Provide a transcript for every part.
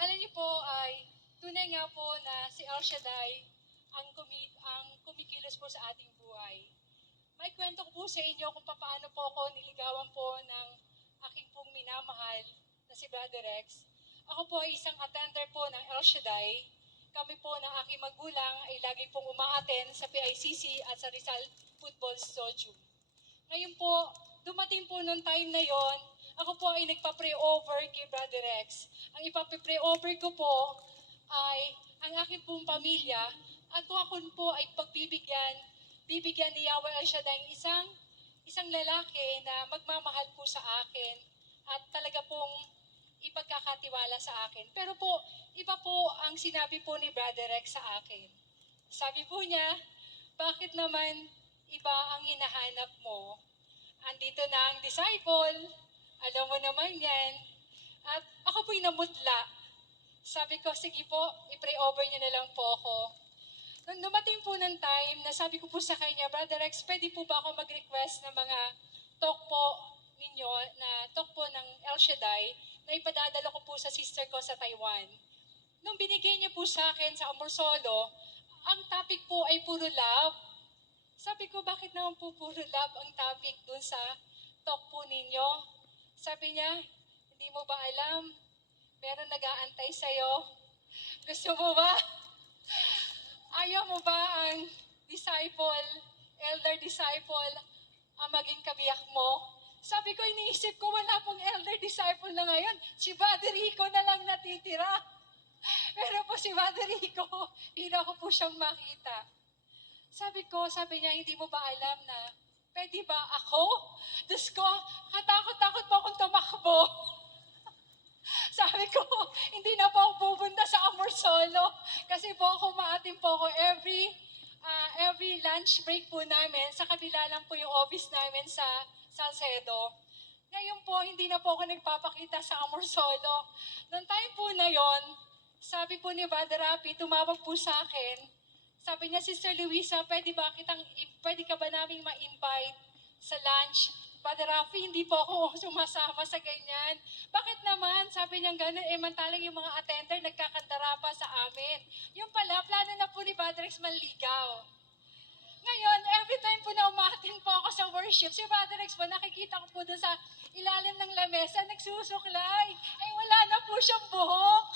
Alam niyo po ay tunay nga po na si El Shaddai ang kumikilos po sa ating buhay. May kwento ko po sa inyo kung paano po ako niligawan po ng aking pong minamahal na si Brother Rex. Ako po ay isang attender po ng El Shaddai. Kami po ng aking magulang ay lagi pong umaaten sa PICC at sa Rizal Football Stadium. Ngayon po, dumating po noong time na yon, ako po ay nagpa-pray-over kay Brother Rex. Ang ipapre-over ko po ay ang aking pong pamilya at kung ako po ay bibigyan ni Yahweh El Shaddai isang lalaki na magmamahal po sa akin at talaga pong ipagkakatiwala sa akin. Pero po, iba po ang sinabi po ni Brother Rex sa akin. Sabi po niya, bakit naman iba ang hinahanap mo? Andito na ang disciple, alam mo naman yan. At ako po'y namutla. Sabi ko, sige po, i-pray over niyo na lang po ako. Nung dumating po ng time na sabi ko po sa kanya, Brother Rex, pwede po ba ako mag-request ng mga talk po ninyo, na talk po ng El Shaddai, na ipadadala ko po sa sister ko sa Taiwan. Nung binigay niya po sa akin sa Amorsolo, ang topic po ay puro love. Sabi ko, bakit naman po puro love ang topic dun sa talk po ninyo? Sabi niya, hindi mo ba alam? Meron nag-aantay sa'yo. Gusto mo ba? Ayaw mo ba ang disciple, elder disciple, ang maging kabiyak mo? Sabi ko, iniisip ko, wala pong elder disciple na ngayon. Si Brother Rico na lang natitira. Pero po si Brother Rico, hindi ko po siyang makita. Sabi niya, hindi mo ba alam na pwede ba ako? Diyos ko, katakot-takot po akong tumakbo. Sabi ko, hindi na po ako pupunta sa Amorsolo. Kasi po kumaatim po ako every lunch break po namin. Sa kabila lang po yung office namin sa Salcedo. Ngayon po, hindi na po ako nagpapakita sa Amorsolo. Noong time po na yon, sabi po ni Brother Rapi, tumawag po sa akin. Sabi niya, Sister Luisa, pwede ka ba naming ma-invite sa lunch? Brother Rafi, hindi po ako sumasama sa ganyan. Bakit naman? Sabi niya gano'n, mantalang yung mga attender nagkakandara pa sa amin. Yung pala, plano na po ni Brother Rex manligaw. Ngayon, every time po na umatin po ako sa worship, si Brother Rex po, nakikita ko po doon sa ilalim ng lamesa, nagsusuklay. Ay, wala na po siyang buhok.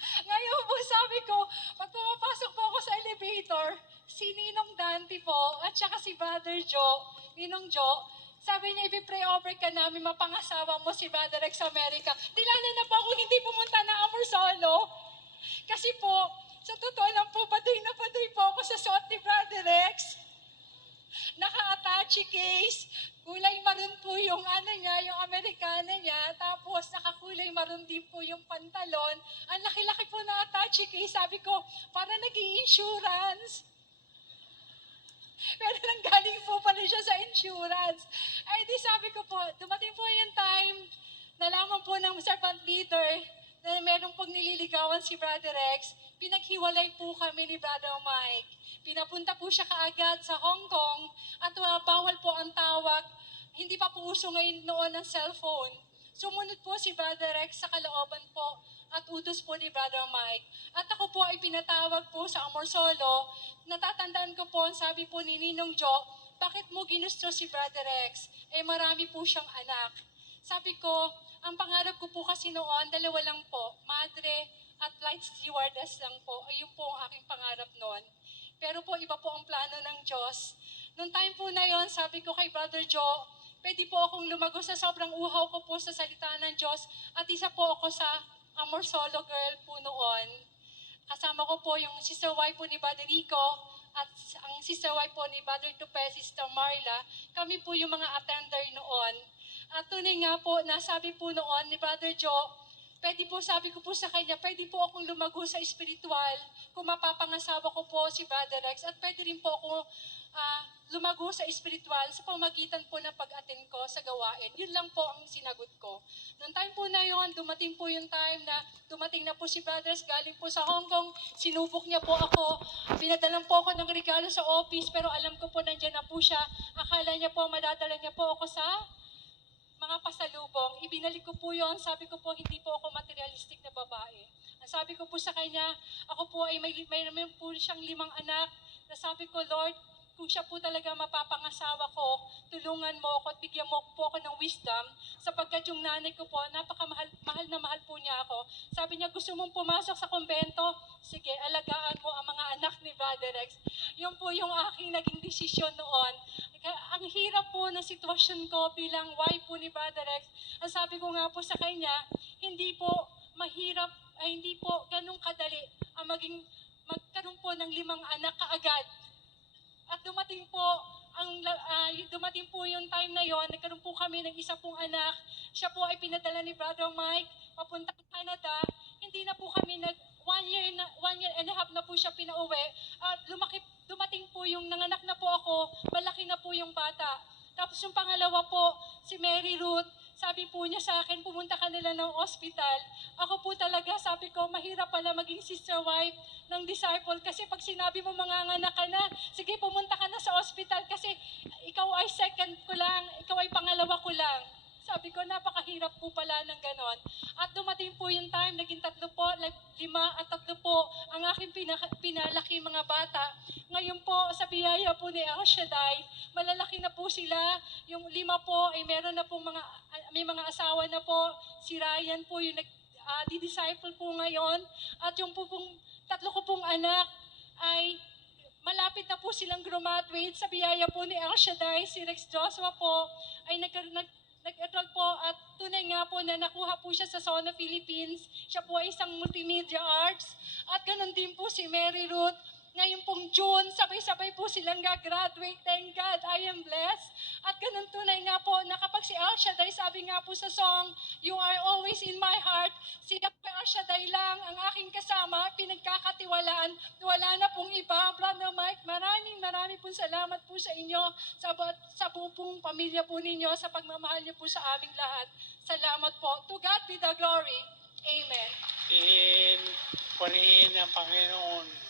Ngayon po, sabi ko, pag pumapasok po ako sa elevator, si Ninong Dante po, at saka si Brother Joe, Ninong Joe, sabi niya, ipipray over ka namin, mapangasawa mo si Brother Rex America. Dilala na po ako hindi pumunta na Amorsolo. Kasi po, sa totoo lang po, paday na paday po ako sa suot ni Brother Rex. Naka-attache case, kulay maroon po yung yung Amerikana niya, tapos nakakulay maroon din po yung pantalon. Ang laki-laki po na attache case, sabi ko, para nag-i-insurance. Pero nanggaling po pala siya sa insurance. Ay di sabi ko po, dumating po yung time, nalaman po ng servant leader na meron pong nililigawan si Brother Rex, pinaghiwalay po kami ni Brother Mike. Pinapunta po siya kaagad sa Hong Kong at bawal po ang tawag. Hindi pa po uso ngayon noon ng cellphone. Sumunod po si Brother Rex sa kalooban po at utos po ni Brother Mike. At ako po ay pinatawag po sa Amorsolo. Natatandaan ko po, sabi po ni Ninong Jo, bakit mo ginusto si Brother Rex? Marami po siyang anak. Sabi ko, ang pangarap ko po kasi noon, dalawa lang po, madre at flight stewardess lang po. Ayun po ang aking pangarap noon. Pero po, iba po ang plano ng Diyos. Noong time po na yon, sabi ko kay Brother Joe, pwede po akong lumago sa sobrang uhaw ko po sa salita ng Diyos at isa po ako sa Amorsolo girl po noon. Kasama ko po yung sister wife po ni Brother Rico at ang sister wife po ni Brother Tupe, Sister Marla. Kami po yung mga attender noon. At tunay nga po, nasabi po noon ni Brother Joe, pwede po, sabi ko po sa kanya, pwede po akong lumago sa espiritual kung mapapangasawa ko po si Brother Rex at pwede rin po ako lumago sa espiritual sa pamagitan po ng pag-attend ko sa gawain. Yun lang po ang sinagot ko. Noong time po na yon, dumating po yung time na dumating na po si Brother Rex galing po sa Hong Kong, sinubok niya po ako, pinadalan po ako ng regalo sa office pero alam ko po nandiyan na po siya. Akala niya po madadala niya po ako sa mga mga pasalubong. Ibinalik ko po yon. Sabi ko po, hindi po ako materialistic na babae. Ang sabi ko po sa kanya, ako po ay may naman po siyang 5 anak, na sabi ko, Lord, kung siya po talaga mapapangasawa ko, tulungan mo ako at bigyan mo po ako ng wisdom, sapagkat yung nanay ko po, mahal na mahal po niya ako. Sabi niya, gusto mong pumasok sa kumbento? Sige, alagaan mo ang mga anak ni Brother Rex. Yun po yung aking naging desisyon noon. Ang hirap po ng sitwasyon ko bilang wife po ni Brother Rex. Ang sabi ko nga po sa kanya, hindi po mahirap, ay hindi po ganun kadali ang magkaroon po ng 5 anak kaagad. At dumating po yung time na yon, nagkaroon po kami ng isa pong anak. Siya po ay pinadala ni Brother Mike papuntang Canada. Hindi na po kami 1 year and a half na po siya pinauwi. At dumating po yung nanganak na po ako, malaki na po yung bata. Tapos yung pangalawa po, si Mary Ruth, sabi po niya sa akin, pumunta ka nila ng ospital. Ako po talaga, sabi ko, mahirap pala maging sister wife ng disciple kasi pag sinabi mo manganganak ka na, sige pumunta ka na sa ospital kasi ikaw ay second ko lang, ikaw ay pangalawa ko lang. Sabi ko, napakahirap po pala ng ganon. At dumating po yung time, naging 3 po, 5 at 3 po ang aking pinalaki mga bata. Ngayon po, sa biyaya po ni El Shaddai, malalaki na po sila. Yung 5 po ay meron na po may mga asawa na po. Si Ryan po yung di-disciple po ngayon. At yung po pong 3 ko pong anak ay malapit na po silang graduate sa biyaya po ni El Shaddai. Si Rex Joshua po ay nag-enroll po at tunay nga po na nakuha po siya sa SONA Philippines. Siya po ay isang multimedia arts. At ganun din po si Mary Ruth. Ngayon pong June, sabay-sabay po silang gagraduate. Thank God, I am blessed. At ganun tunay nga po na kapag si El Shaddai, sabi nga po sa song, You are always in my heart, si El Shaddai lang ang aking kasama, pinagkakatiwalaan, wala na pong iba. Brother Mike, maraming pong salamat po sa inyo, sa buong pong pamilya po ninyo, sa pagmamahal niyo po sa aming lahat. Salamat po. To God be the glory. Amen. Purihin ang Panginoon.